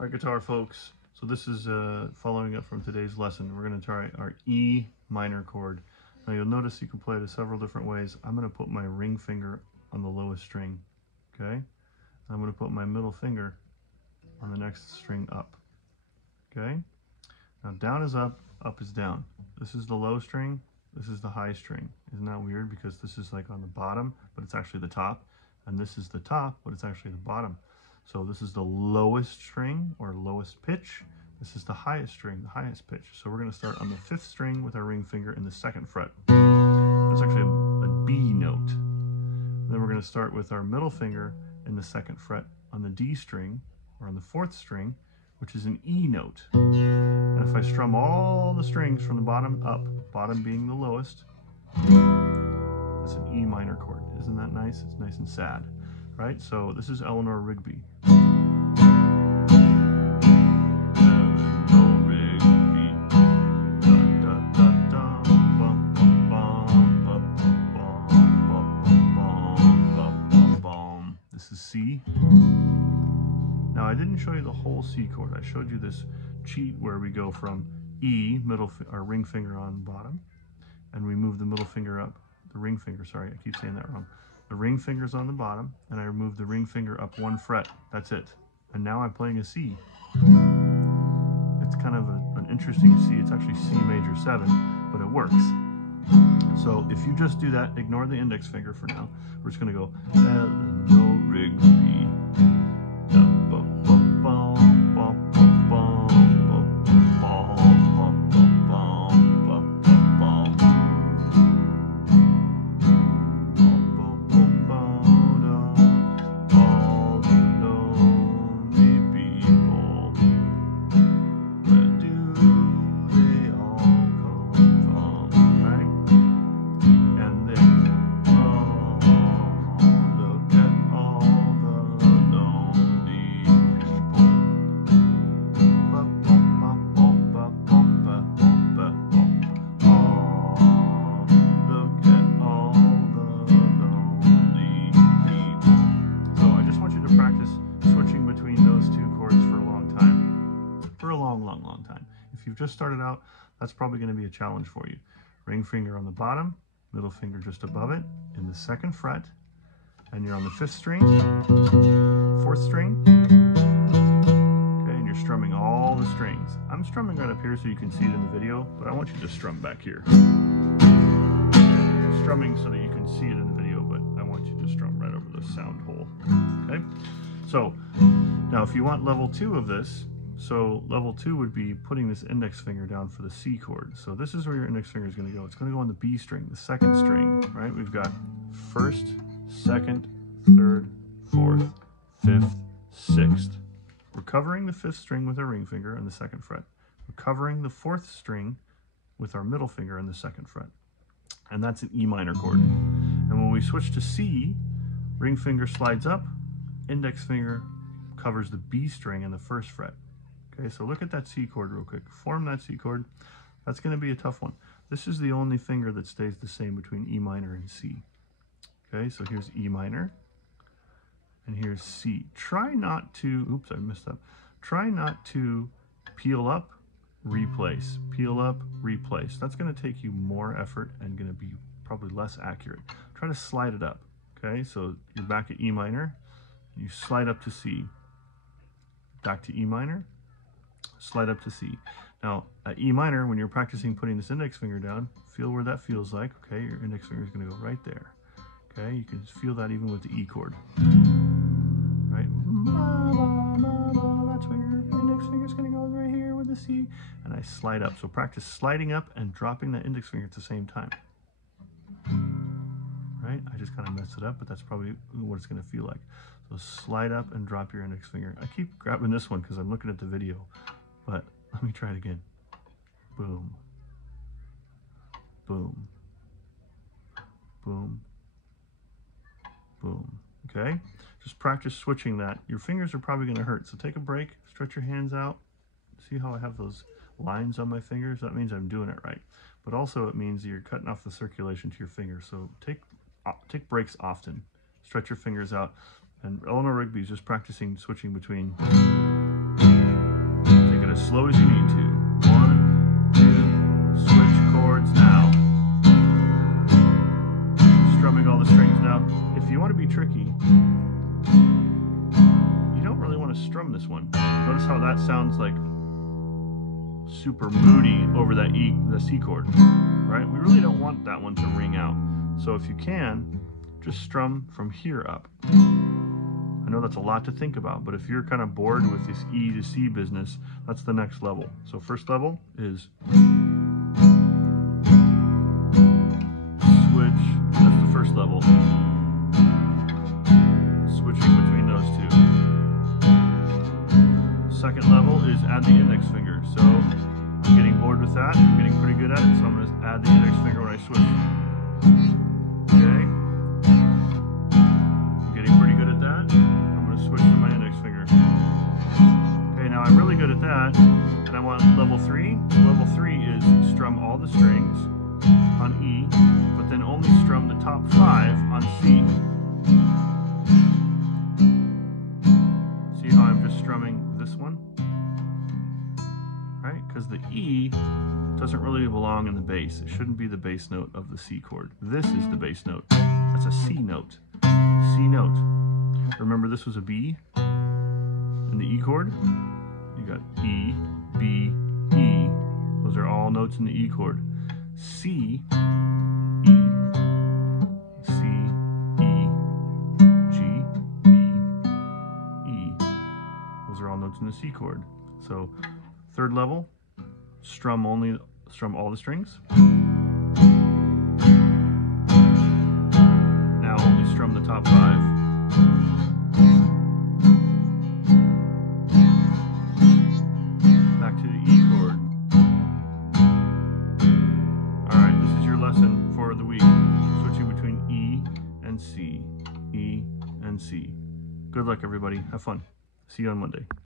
All right, guitar folks. So this is following up from today's lesson. We're going to try our E minor chord. Now you'll notice you can play it several different ways. I'm going to put my ring finger on the lowest string, okay? I'm going to put my middle finger on the next string up, okay? Now down is up is down. This is the low string, this is the high string. Isn't that weird? Because this is like on the bottom, but it's actually the top. And this is the top, but it's actually the bottom. So this is the lowest string or lowest pitch. This is the highest string, the highest pitch. So we're going to start on the 5th string with our ring finger in the 2nd fret. That's actually a B note. And then we're going to start with our middle finger in the 2nd fret on the D string or on the 4th string, which is an E note. And if I strum all the strings from the bottom up, bottom being the lowest, that's an E minor chord. Isn't that nice? It's nice and sad, right? So this is Eleanor Rigby. This is C. Now I didn't show you the whole C chord. I showed you this cheat where we go from E, our ring finger on bottom, and we move the middle finger up. The ring finger, sorry, I keep saying that wrong. The ring finger's on the bottom, and I remove the ring finger up 1 fret. That's it. And now I'm playing a C. It's kind of an interesting C. It's actually C major 7, but it works. So if you just do that, ignore the index finger for now. We're just going to go Eleanor Rigby. Long time. If you've just started out, that's probably going to be a challenge for you. Ring finger on the bottom, middle finger just above it in the 2nd fret, and you're on the 5th string, 4th string, okay, and you're strumming all the strings. I'm strumming right up here so you can see it in the video, but I want you to strum back here. Strumming so that you can see it in the video, but I want you to strum right over the sound hole, okay? So now if you want level 2 of this, so level 2 would be putting this index finger down for the C chord. So this is where your index finger is going to go. It's going to go on the B string, the 2nd string, right? We've got 1st, 2nd, 3rd, 4th, 5th, 6th. We're covering the 5th string with our ring finger in the 2nd fret. We're covering the 4th string with our middle finger in the 2nd fret. And that's an E minor chord. And when we switch to C, ring finger slides up, index finger covers the B string in the 1st fret. Okay, so look at that C chord real quick. Form that C chord. That's going to be a tough one. This is the only finger that stays the same between E minor and C. Okay, so here's E minor, and here's C. Try not to, oops, I messed up. Try not to peel up, replace. Peel up, replace. That's going to take you more effort and going to be probably less accurate. Try to slide it up. Okay, so you're back at E minor. You slide up to C. Back to E minor. Slide up to C. Now at E minor, when you're practicing putting this index finger down, feel where that feels like. Okay, your index finger is going to go right there. Okay, you can feel that even with the E chord. Right? That's where your index finger is going to go right here with the C. And I slide up. So practice sliding up and dropping that index finger at the same time. Right? I just kind of messed it up, but that's probably what it's going to feel like. So slide up and drop your index finger. I keep grabbing this one because I'm looking at the video, but let me try it again. Boom. Boom. Boom. Boom. Okay? Just practice switching that. Your fingers are probably going to hurt, so take a break, stretch your hands out. See how I have those lines on my fingers? That means I'm doing it right. But also it means you're cutting off the circulation to your fingers. So take breaks often. Stretch your fingers out. And Eleanor Rigby is just practicing switching between it as slow as you need to. 1, 2, switch chords now. Strumming all the strings now. If you want to be tricky, you don't really want to strum this one. Notice how that sounds like super moody over that the C chord, right? We really don't want that one to ring out. So if you can, just strum from here up. I know that's a lot to think about, but if you're kind of bored with this E to C business, that's the next level. So first level is switch, that's the first level. Switching between those two. Second level is add the index finger. So I'm getting bored with that, I'm getting pretty good at it, so I'm going to add the index finger when I switch. Okay? I'm getting pretty good at that. I'm going to switch to my index finger. Okay, now I'm really good at that, and I want level 3. Level 3 is strum all the strings on E, but then only strum the top 5 on C. See how I'm just strumming this one? Right? Because the E doesn't really belong in the bass. It shouldn't be the bass note of the C chord. This is the bass note. That's a C note. C note. Remember this was a B in the E chord? You got E, B, E. Those are all notes in the E chord. C, E, C, E, G, B, E. Those are all notes in the C chord. So third level, strum all the strings. Now only strum the top 5. Back to the E chord. Alright, this is your lesson for the week. Switching between E and C. E and C. Good luck everybody. Have fun. See you on Monday.